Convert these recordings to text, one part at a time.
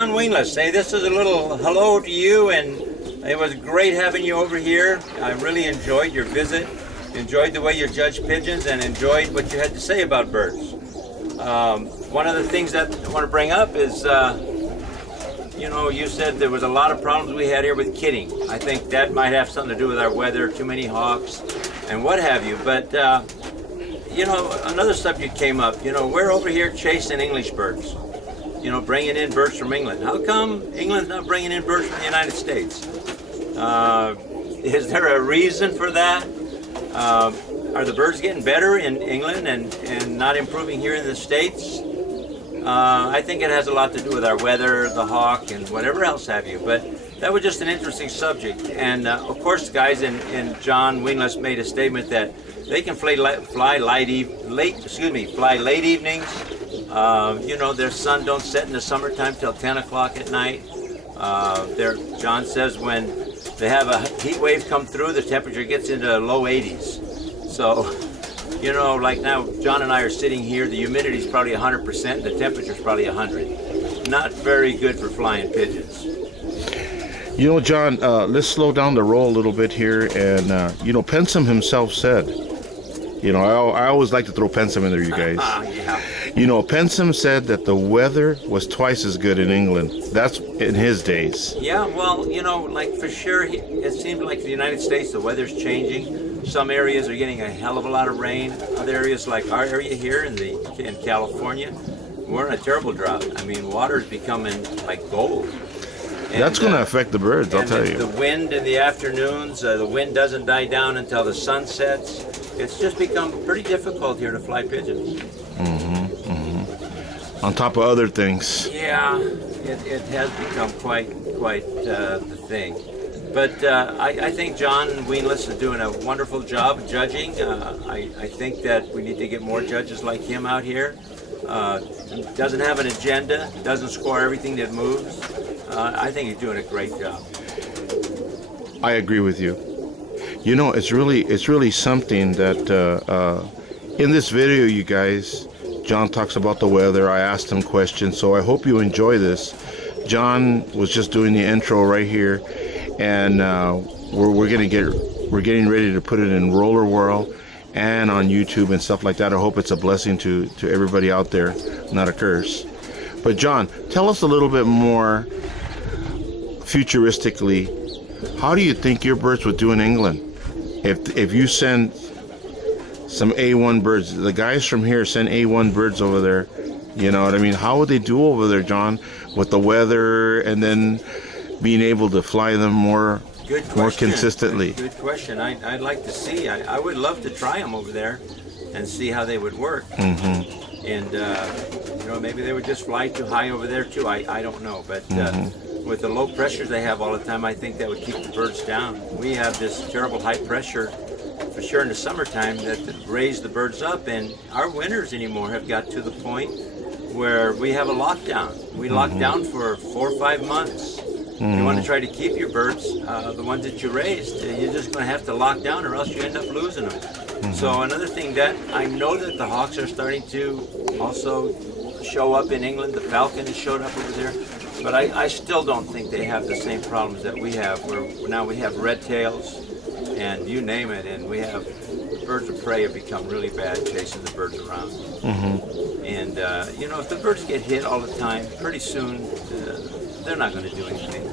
John Wingless, say this is a little hello to you, and it was great having you over here. I really enjoyed your visit, enjoyed the way you judged pigeons, and enjoyed what you had to say about birds. One of the things that I want to bring up is, you said there was a lot of problems we had here with kidding. I think that might have something to do with our weather, too many hawks, and what have you. But, another subject came up. We're over here chasing English birds. Bringing in birds from England. How come England's not bringing in birds from the United States? Is there a reason for that? Are the birds getting better in England and not improving here in the States? I think it has a lot to do with our weather, the hawk, and whatever else have you. But that was just an interesting subject. And of course, guys, and John Wingless made a statement that they can fly late evenings. Their sun don't set in the summertime till 10 o'clock at night. John says when they have a heat wave come through, the temperature gets into low 80s. So, like now, John and I are sitting here, the humidity is probably 100%, the temperature is probably 100. Not very good for flying pigeons. John, let's slow down the roll a little bit here. And, Pensum himself said, I always like to throw Pensum in there, you guys. Yeah. Pensum said that the weather was twice as good in England. That's in his days. Yeah, well, for sure, it seems like the United States, the weather's changing. Some areas are getting a hell of a lot of rain. Other areas, like our area here in California, we're in a terrible drought. I mean, water's becoming like gold. And, that's going to affect the birds, I'll tell you. The wind in the afternoons, the wind doesn't die down until the sun sets. It's just become pretty difficult here to fly pigeons. On top of other things. Yeah, it has become quite the thing. But I think John Wingless is doing a wonderful job judging. I think that we need to get more judges like him out here. Doesn't have an agenda, doesn't score everything that moves. I think he's doing a great job. I agree with you. It's really something that in this video, you guys, John talks about the weather. I asked him questions, so I hope you enjoy this. John was just doing the intro right here, and we're getting ready to put it in Roller World and on YouTube and stuff like that. I hope it's a blessing to everybody out there, not a curse. But John, tell us a little bit more futuristically. How do you think your birds would do in England if you send some A1 birds? The guys from here send A1 birds over there. You know what I mean? How would they do over there, John, with the weather and then being able to fly them more consistently? Good question. I'd like to see. I would love to try them over there and see how they would work. And maybe they would just fly too high over there too. I don't know, but with the low pressures they have all the time, I think that would keep the birds down. We have this terrible high pressure for sure in the summertime that raise the birds up, and our winters anymore have got to the point where we have a lockdown. We lock down for 4 or 5 months. You want to try to keep your birds, the ones that you raised, you're just going to have to lock down, or else you end up losing them. So another thing that I know that the hawks are starting to also show up in England. The falcon has showed up over there. But I still don't think they have the same problems that we have, where now we have red tails and you name it, and we have birds of prey have become really bad chasing the birds around. And if the birds get hit all the time, pretty soon they're not going to do anything.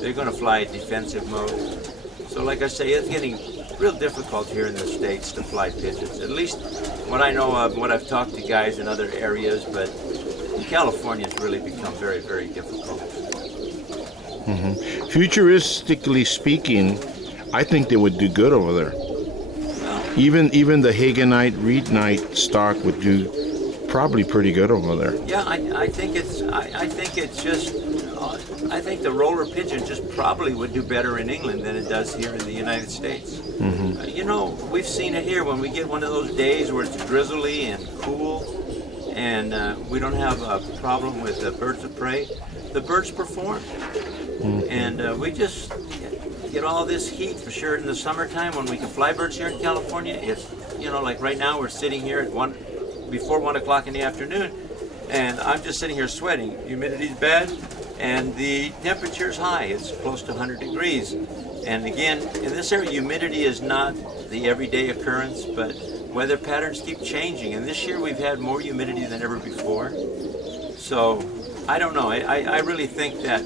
They're going to fly defensive mode. So like I say, it's getting real difficult here in the States to fly pigeons. At least what I know of, what I've talked to guys in other areas, but California has really become very, very difficult. Futuristically speaking, I think they would do good over there. Well, even the Hagenite, Reednite stock would do probably pretty good over there. Yeah, I think the roller pigeon just probably would do better in England than it does here in the United States. We've seen it here when we get one of those days where it's drizzly and cool, and we don't have a problem with the birds of prey. The birds perform, and we just get all this heat for sure in the summertime when we can fly birds here in California. It's like right now we're sitting here at before 1 o'clock in the afternoon, and I'm just sitting here sweating. Humidity's bad. and the temperature is high. It's close to 100 degrees. And again, in this area, humidity is not the everyday occurrence, but weather patterns keep changing. And this year we've had more humidity than ever before. So I don't know. I really think that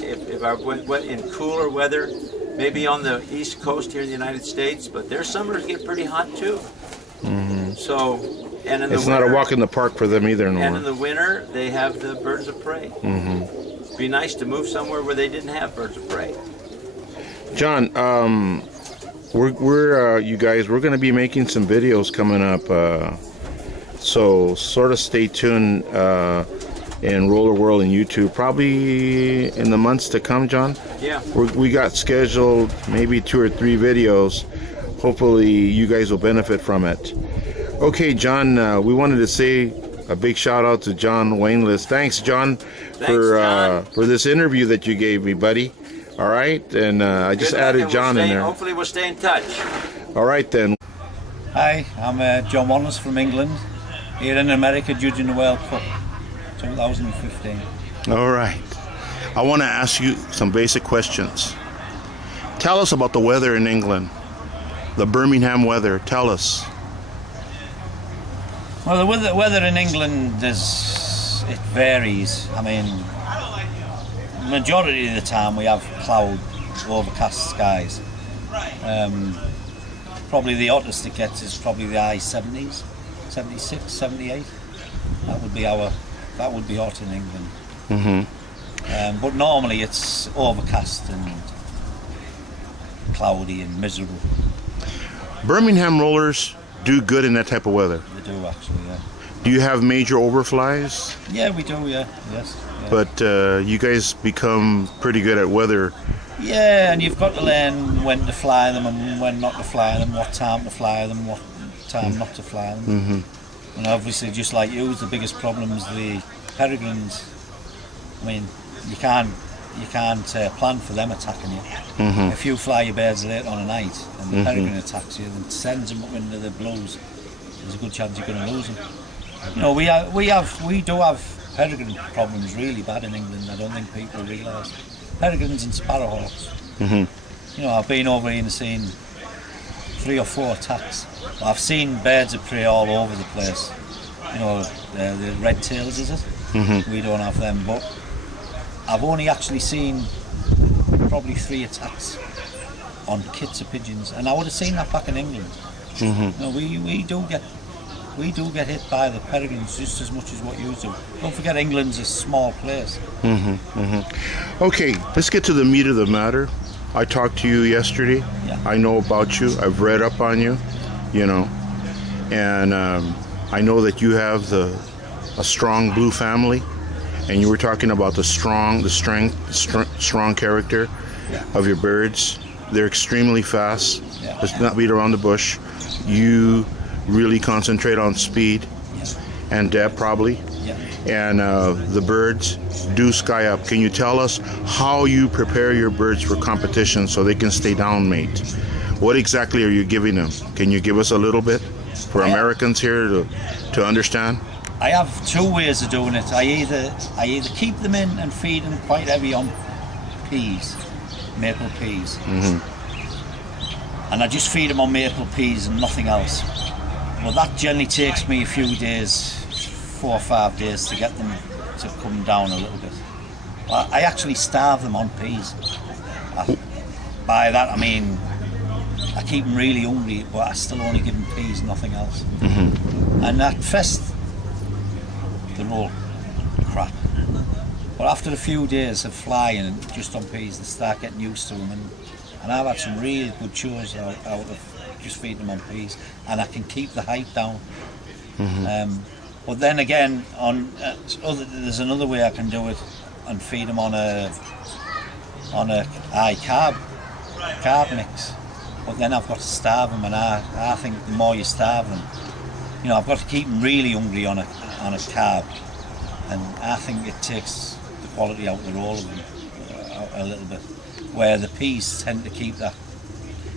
if our in cooler weather, maybe on the East Coast here in the United States, but their summers get pretty hot too. So, and in the It's winter, not a walk in the park for them either, and in Norm. the winter, they have the birds of prey. It'd be nice to move somewhere where they didn't have birds of prey. John, we're you guys, we're going to be making some videos coming up. So sort of stay tuned in Roller World and YouTube, probably in the months to come, John. Yeah. We got scheduled maybe 2 or 3 videos. Hopefully you guys will benefit from it. Okay, John, we wanted to say a big shout out to John Wainless. Thanks, John, John. for this interview that you gave me, buddy. All right, and I just Good luck, added and John in there. Hopefully we'll stay in touch. All right then. Hi, I'm John Wallace from England, here in America judging the World Cup 2015. All right. I want to ask you some basic questions. Tell us about the weather in England, the Birmingham weather. Tell us. Well, the weather in England it varies. I mean, majority of the time we have cloud, overcast skies. Probably the hottest it gets is probably the high 70s, 76, 78. That would be hot in England. But normally it's overcast and cloudy and miserable. Birmingham rollers do good in that type of weather. They do actually, yeah. Do you have major overflies? Yeah, we do, yeah, yes. Yeah. But you guys become pretty good at weather. Yeah, and you've got to learn when to fly them and when not to fly them, what time to fly them, what time not to fly them. And obviously, just like you, the biggest problem is the peregrines. I mean, you can't plan for them attacking you. If you fly your birds late on a night and the peregrine attacks you and sends them up into the blues, there's a good chance you're going to lose them. You know, we do have peregrine problems really bad in England. I don't think people realise. Peregrines and sparrowhawks. You know, I've been over here and seen 3 or 4 attacks. I've seen birds of prey all over the place. You know, the red tails, is it? We don't have them, but I've only actually seen probably 3 attacks on kits of pigeons, and I would have seen that back in England. You know, we do get hit by the peregrines just as much as what you do. Don't forget, England's a small place. Okay, let's get to the meat of the matter. I talked to you yesterday. Yeah. I know about you. I've read up on you, you know, and I know that you have a strong blue family, and you were talking about the strong character of your birds. They're extremely fast. Yeah. Let's not beat around the bush. You really concentrate on speed and depth, probably. Yeah. And the birds do sky up. Can you tell us how you prepare your birds for competition so they can stay down, mate? What exactly are you giving them? Can you give us a little bit for Americans here to understand? I have 2 ways of doing it. I either keep them in and feed them quite heavy on peas, maple peas, and I just feed them on maple peas and nothing else. Well, that generally takes me a few days, 4 or 5 days, to get them to come down a little bit. I actually starve them on peas. By that I mean I keep them really hungry, but I still only give them peas, nothing else. And at first they're all crap. But after a few days of flying just on peas, they start getting used to them. And I've had some really good shows out of just feeding them on peas, and I can keep the height down. But then again, there's another way I can do it and feed them on a high carb mix. But then I've got to starve them, and I think the more you starve them, you know, I've got to keep them really hungry on a carb, and I think it takes the quality out of the roll of them a little bit. Where the peas tend to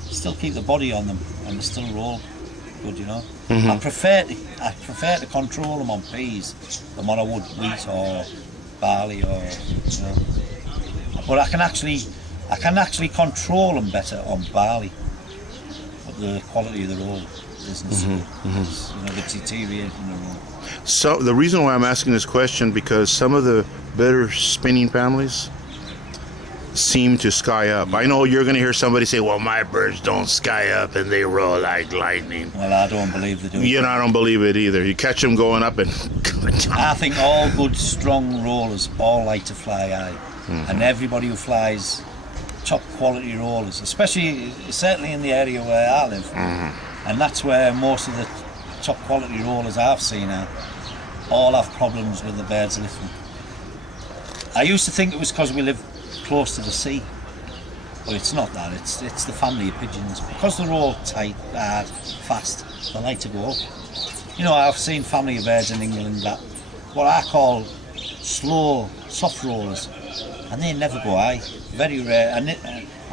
still keep the body on them, and they still roll good, you know. I prefer to control them on peas than what I would wheat or barley or, you know. But I can actually control them better on barley. But the quality of the roll isn't so good. It's, you know, the deteriorating the roll. So the reason why I'm asking this question, because some of the better spinning families seem to sky up. I know you're going to hear somebody say, well, my birds don't sky up and they roll like lightning. Well, I don't believe they do. You know, I don't believe it either. You catch them going up and I think all good, strong rollers all like to fly high. And everybody who flies top quality rollers, especially, certainly in the area where I live, and that's where most of the top quality rollers I've seen are, all have problems with the birds lifting. I used to think it was because we live close to the sea, but it's not that. It's the family of pigeons, because they're all tight, hard, fast. They like to go up. You know, I've seen family of birds in England that what I call slow, soft rollers, and they never go high. Very rare. And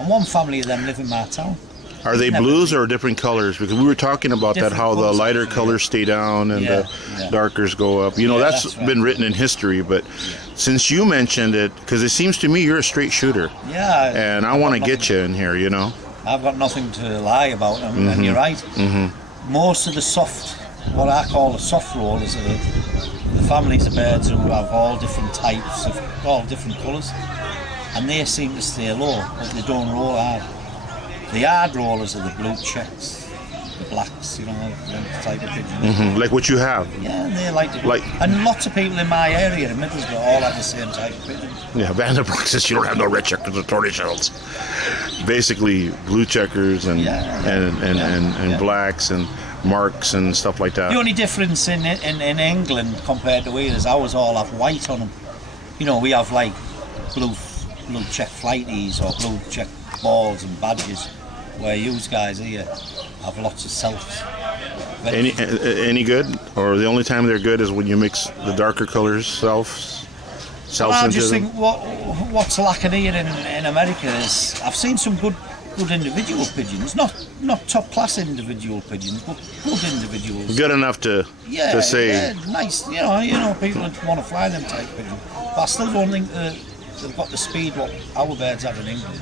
one family of them live in my town. Are they blues or different colors? Because we were talking about that, how the colours, lighter actually, colors stay down and the darkers go up. You know, that's right. been written in history, but since you mentioned it, because it seems to me you're a straight shooter. Yeah. And I want to get you in here, you know. I've got nothing to lie about them, and you're right. Most of the soft, what I call the soft rollers, are the families of birds who have all different types, of all different colours, and they seem to stay low, but they don't roll hard. The hard rollers are the blue checks, the blacks, you know, the type of pigeon. Like what you have. Yeah, they like to. Like- and lots of people in my area, in Midlands, all have the same type of pigeon. Yeah, Vanderbilt says you don't have no red checkers or tortoiseshells. Basically, blue checkers and blacks and marks and stuff like that. The only difference in England compared to Wales, ours all have white on them. You know, we have like blue check flighties or blue check balls and badges, where you guys here have lots of selfs. Any good? Or the only time they're good is when you mix the darker colors, selfs I into just them? think what's lacking here in America is I've seen some good individual pigeons, not top class individual pigeons, but good individuals. Good enough to say. Yeah, nice. You know, people that want to fly them type pigeons. But I still don't think they've got the speed what our birds have in England.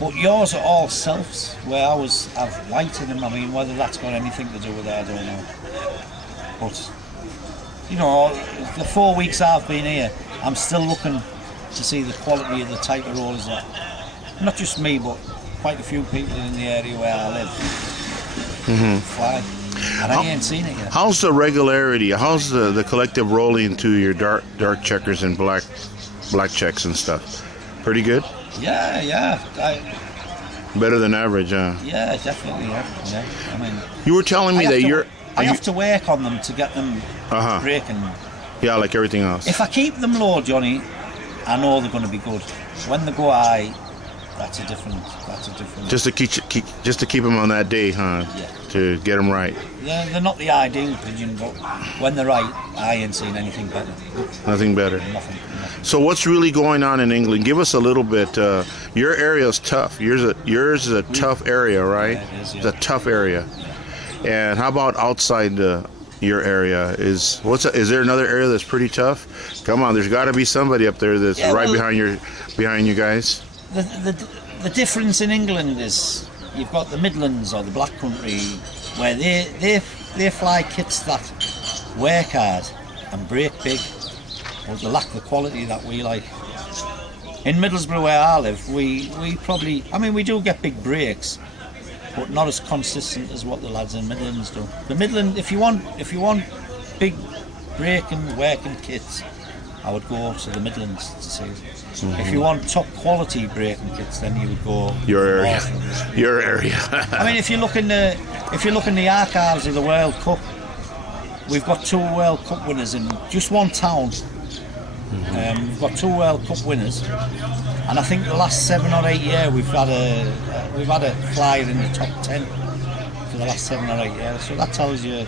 But yours are all selfs, where ours have white in them. I mean, whether that's got anything to do with it, I don't know. But, you know, the 4 weeks I've been here, I'm still looking to see the quality of the type of rollers that, not just me, but quite a few people in the area where I live fly. And I ain't seen it yet. How's the regularity? How's the collective rolling to your dark checkers and black checks and stuff? Pretty good? Yeah. Better than average, huh? Yeah, definitely. Yeah. I mean, You were telling me that I have to work on them to get them breaking. Yeah, like everything else. If I keep them low, Johnny, I know they're going to be good. When they go high, that's a different. Just to keep them on that day, huh? Yeah. To get them right. Yeah, they're not the ideal pigeon, but when they're right, I ain't seen anything better. Nothing better. Nothing. So what's really going on in England? Give us a little bit. Your area is tough. Yours is a tough area, right? Yeah, it is, yeah. It's a tough area. And how about outside your area? Is there another area that's pretty tough? Come on, there's got to be somebody up there that's behind you guys. The difference in England is you've got the Midlands or the Black Country, where they fly kits that work hard and break big, but they lack the quality that we like. In Middlesbrough, where I live, we probably, I mean, we do get big breaks, but not as consistent as what the lads in Midlands do. The Midland, if you want big breaking, working kits, I would go to the Midlands to see it. If you want top quality breaking kits, then you would go Your area. Your area. I mean, if you look in the archives of the World Cup, we've got 2 World Cup winners in just one town. We've got 2 World Cup winners, and I think the last 7 or 8 years we've had a flyer in the top 10 for the last 7 or 8 years. So that tells you,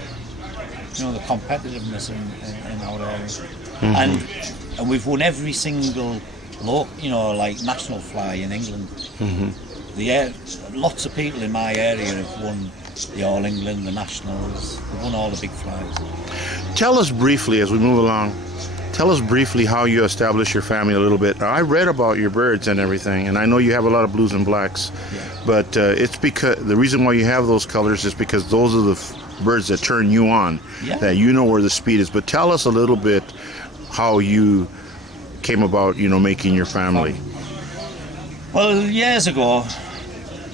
the competitiveness in our area. And we've won every single like national fly in England. Lots of people in my area have won the All England, the Nationals. They've won all the big flies. Tell us briefly as we move along. tell us briefly how you established your family a little bit. I read about your birds and everything, and I know you have a lot of blues and blacks, but it's because the reason why you have those colors is because those are the birds that turn you on, that you know where the speed is. But tell us a little bit how you came about, making your family. Well, years ago,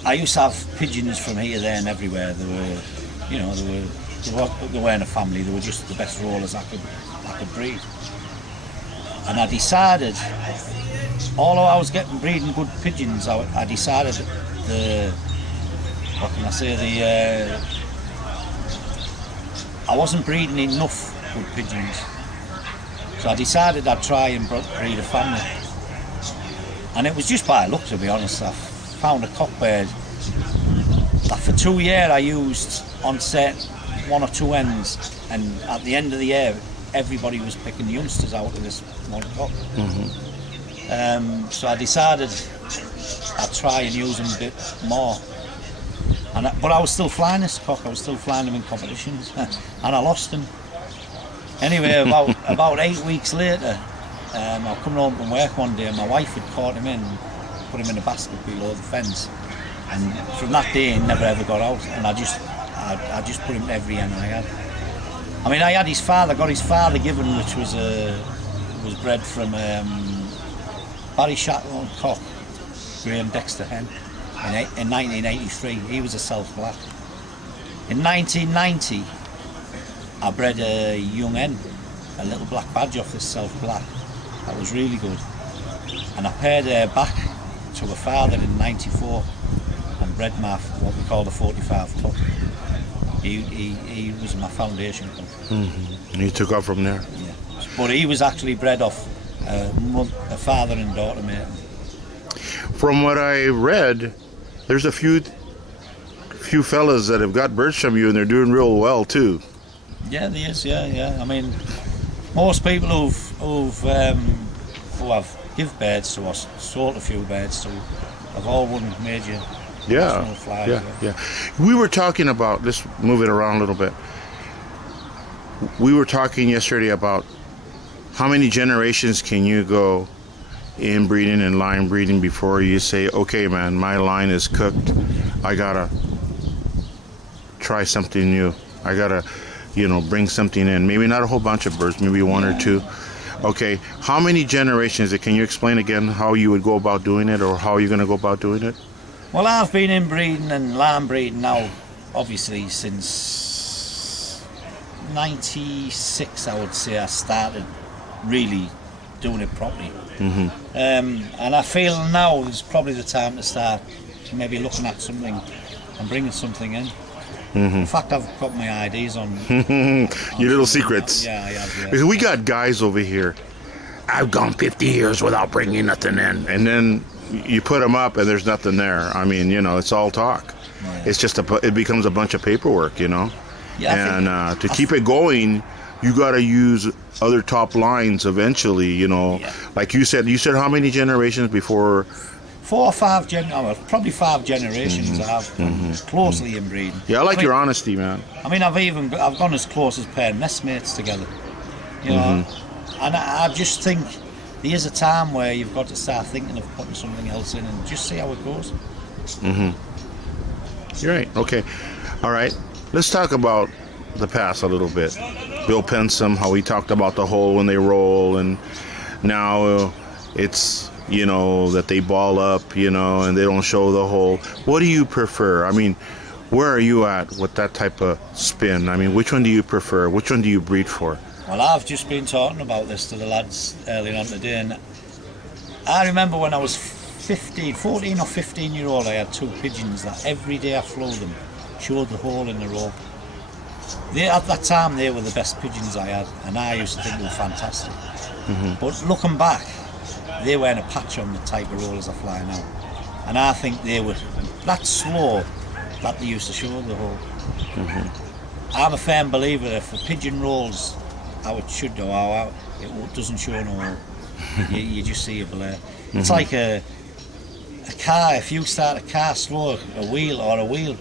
I used to have pigeons from here, there, and everywhere. They weren't a family. They were just the best rollers I could breed. And I decided, although I was breeding good pigeons, I decided I wasn't breeding enough good pigeons. So I decided I'd try and breed a family. And it was just by luck, to be honest. I found a cockbird that for 2 years I used on set 1 or 2 hens, and at the end of the year everybody was picking youngsters out of this one cock. So I decided I'd try and use them a bit more. But I was still flying this cock. I was still flying them in competitions, and I lost him. Anyway, about 8 weeks later, I was coming home from work one day, and my wife had caught him in, put him in a basket below the fence, and from that day he never ever got out. And I just put him in every hen I had. I mean, I had his father, got his father given, which was bred from Barry Shackleton cock, Graham Dexter hen, in 1983. He was a South Black. In 1990, I bred a young hen, a little black badge off this South Black. That was really good. And I paired her back to her father in 94 and bred what we call the 45 club. He was my foundation club. And you took off from there? Yeah. But he was actually bred off a father and daughter mate. From what I read, there's a few fellas that have got birds from you, and they're doing real well too. Yeah, there is. Yeah. I mean, most people who have give birds to us, sold a few birds to, have all won major national flags. Yeah. We were talking about, let's move it around a little bit. We were talking yesterday about how many generations can you go in breeding and line breeding before you say, okay, man, my line is cooked. I gotta try something new. I gotta, bring something in. Maybe not a whole bunch of birds, maybe 1 or 2. Okay, how many generations? Can you explain again how you would go about doing it, or how you're going to go about doing it? Well, I've been inbreeding and lamb breeding now, obviously, since 96, I would say I started really doing it properly. And I feel now is probably the time to start maybe looking at something and bringing something in. In fact, I've got my IDs on. Your little secrets. Yeah, I have. Yeah. Because we got guys over here. I've gone 50 years without bringing nothing in, and then you put them up and there's nothing there. I mean, it's all talk. Yeah. It's just it becomes a bunch of paperwork, Yeah. And to keep it going, you got to use other top lines eventually. Yeah. Like you said how many generations before? 4 or 5 probably 5 generations I've done closely inbreeding. Yeah, I like your honesty, man. I mean, I've gone as close as pair nestmates together, and I just think there's a time where you've got to start thinking of putting something else in and just see how it goes. You're right. Okay. All right. Let's talk about the past a little bit. Bill Pensum, how he talked about the hole when they roll, and now it's that they ball up, and they don't show the hole. What do you prefer? I mean, where are you at with that type of spin? I mean, which one do you prefer? Which one do you breed for? Well, I've just been talking about this to the lads earlier on today, and I remember when I was 14 or 15 year old, I had 2 pigeons that every day I flew them, showed the hole in the rope. At that time, they were the best pigeons I had, and I used to think they were fantastic. But looking back, they weren't a patch on the type of rollers I fly now. And I think they were that slow that they used to show the hole. I'm a firm believer that if a pigeon rolls how it should go, it doesn't show no hole. You just see a blur. It's like a car. If you start a car slow, a wheel,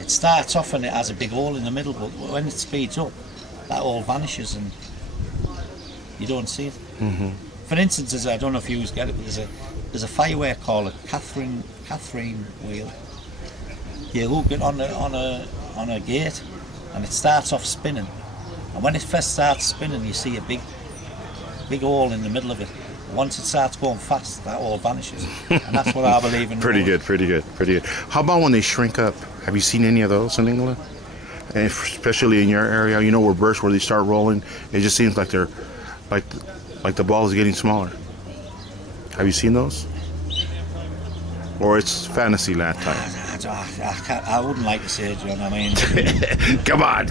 it starts off and it has a big hole in the middle, but when it speeds up, that hole vanishes. And You don't see it. For instance, I don't know if you get it, but there's a fireware called a Catherine wheel. You hook it on a gate, and it starts off spinning. And when it first starts spinning, you see a big hole in the middle of it. Once it starts going fast, that hole vanishes, and that's what I believe in. Pretty good. How about when they shrink up? Have you seen any of those in England? And especially in your area, you know, where bursts where they start rolling, it just seems like they're like the ball is getting smaller. Have you seen those? Or it's fantasy land time? I wouldn't like to say it, John. I mean, come on.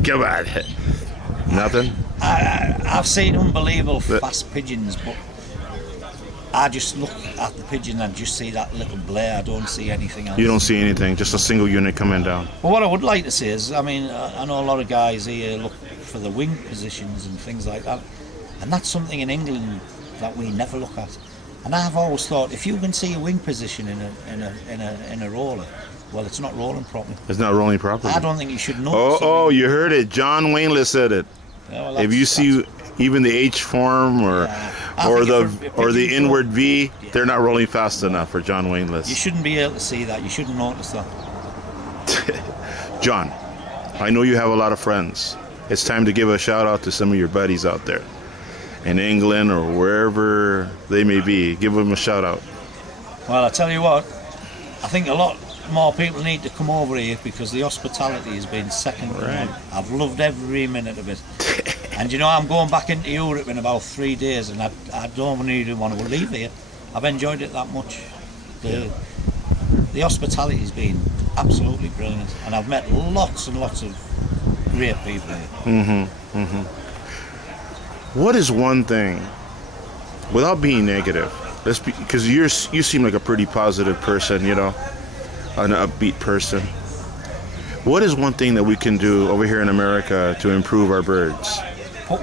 Nothing. I've seen unbelievable fast pigeons, but I just look at the pigeon and just see that little blare. I don't see anything else. You don't see anything, just a single unit coming down. Well, what I would like to say is, I mean, I know a lot of guys here look for the wing positions and things like that, and that's something in England that we never look at. And I've always thought, if you can see a wing position in a roller, well, it's not rolling properly. It's not rolling properly. I don't think you should know. Oh, you heard it. John Wainless said it. Yeah, well, if you see even the H form or the inward V, they're not rolling fast enough for John Wainless. You shouldn't be able to see that. You shouldn't notice that. John, I know you have a lot of friends. It's time to give a shout out to some of your buddies out there in England or wherever they may be. Give them a shout out. Well, I tell you what, I think a lot more people need to come over here because the hospitality has been second to none. I've loved every minute of it. And you know, I'm going back into Europe in about 3 days, and I don't really want to leave here. I've enjoyed it that much. The hospitality has been absolutely brilliant, and I've met lots and lots of great people here. What is one thing, without being negative, because you seem like a pretty positive person, you know, an upbeat person. What is one thing that we can do over here in America to improve our birds?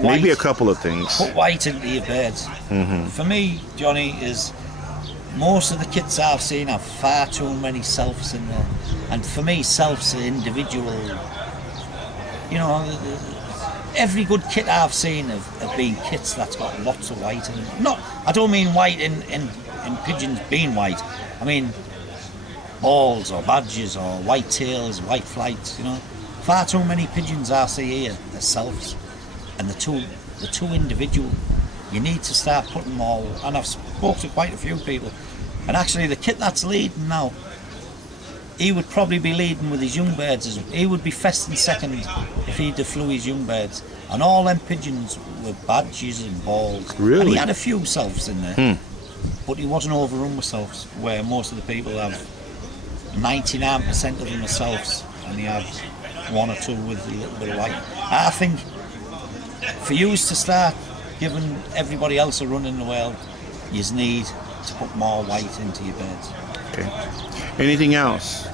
Maybe a couple of things. Put white into your birds. For me, Johnny, is most of the kits I've seen have far too many selfs in there. And for me, selfs are individual. You know, every good kit I've seen have been kits that's got lots of white in it. I don't mean white in pigeons being white. I mean balls or badges or white tails, white flights, you know. Far too many pigeons I see here are selfs. And the two individual, you need to start putting more. And I've spoke to quite a few people, and actually the kit that's leading now, he would probably be leading with his young birds. He would be first and second if he'd have flew his young birds. And all them pigeons were badges and balls. Really? And he had a few selfs in there, but he wasn't overrun with selfs, where most of the people have 99% of them are selfs, and he had one or two with a little bit of white. I think for you to start giving everybody else a run in the world, you need to put more white into your birds. Okay. Anything else?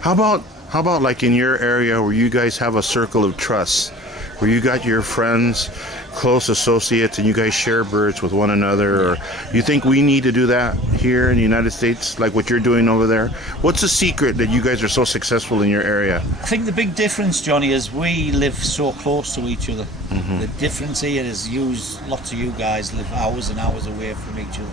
How about like in your area where you guys have a circle of trust, where you got your friends, close associates, and you guys share birds with one another? Or you think we need to do that here in the United States, like what you're doing over there? What's the secret that you guys are so successful in your area? I think the big difference, Johnny, is we live so close to each other. The difference here is lots of you guys live hours and hours away from each other.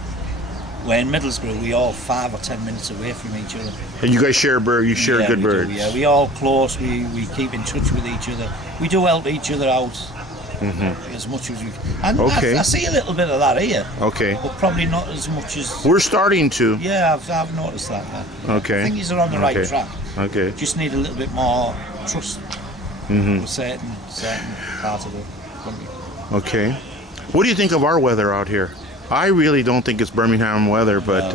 Where in Middlesbrough, we all 5 or 10 minutes away from each other. And you guys share good birds. Yeah, we all close. We keep in touch with each other. We do help each other out as much as we can. And I see a little bit of that here. Okay. But probably not as much as we're starting to. Yeah, I've noticed that. Okay. I think you're on the right track. Okay. Just need a little bit more trust for certain parts of the country. Okay. What do you think of our weather out here? I really don't think it's Birmingham weather, but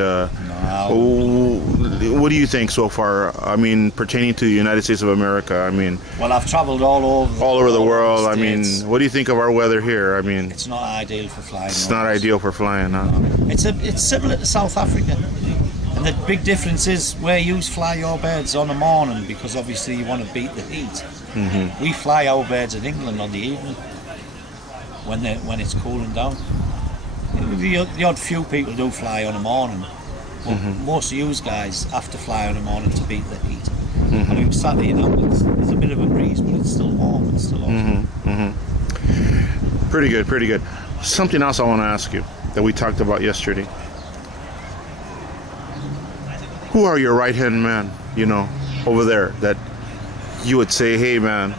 what do you think so far? I mean, pertaining to the United States of America, I mean... Well, I've travelled all over the world. I mean, States. what do you think of our weather here? I mean... It's not ideal for flying. It's not ideal for flying, huh? It's similar to South Africa. And the big difference is where you fly your birds on the morning, because obviously you want to beat the heat. We fly our birds in England on the evening when it's cooling down. The odd few people do fly on the morning, but most of you guys have to fly on the morning to beat the heat. I mean, Saturday night there's a bit of a breeze, but it's still warm. It's still awesome. Pretty good, pretty good. Something else I want to ask you that we talked about yesterday. Who are your right-hand man, you know, over there that you would say, hey man,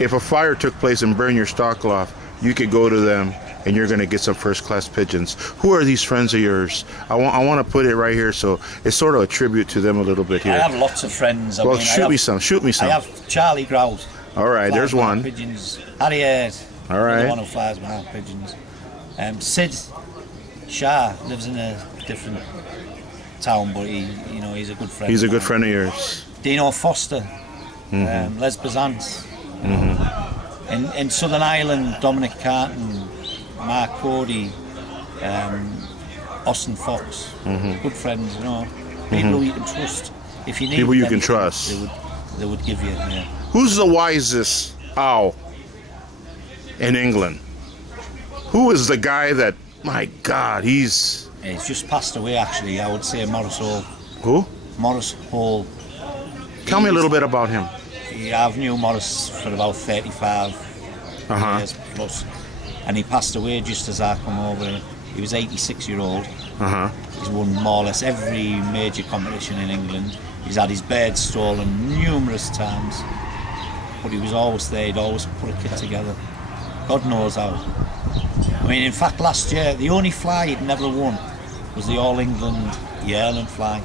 if a fire took place and burned your stock loft, you could go to them and you're going to get some first-class pigeons. Who are these friends of yours? I want to put it right here, so it's sort of a tribute to them a little bit here. I have lots of friends. Well, shoot me some. I have Charlie Grout. All right, there's one. Pigeons. Harry Aird. All right. The one who flies my pigeons. Sid Shah lives in a different town, but he's a good friend. He's a good friend of yours. Dino Foster. Les Bazance. In Southern Ireland, Dominic Carton, Mark Cody, Austin Fox. Good friends, you know. People who you can trust. If you need people you anything, can trust. They would give you. Yeah. Who's the wisest owl in England? Who is the guy that, my God, he's just passed away, actually. I would say Morris Hall. Who? Morris Hall. Tell me a little bit about him. I've knew Morris for about 35 years plus, and he passed away just as I come over here. He was 86-year-old. He's won more or less every major competition in England. He's had his bird stolen numerous times, but he was always there. He'd always put a kit together. God knows how. I mean, in fact, last year the only fly he'd never won was the All England yearling fly,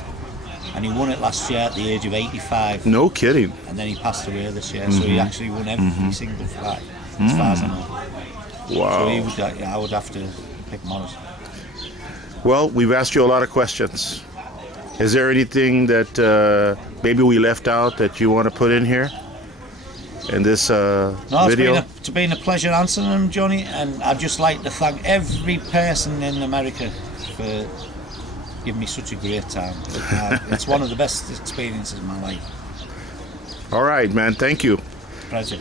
and he won it last year at the age of 85. No kidding. And then he passed away this year, so he actually won every single fly, as far as I know. Wow. So I would have to pick Morris. Well, we've asked you a lot of questions. Is there anything that maybe we left out that you want to put in here in this video? It's been a pleasure answering them, Johnny, and I'd just like to thank every person in America for giving me such a great time. It's one of the best experiences of my life. All right, man. Thank you. Pleasure.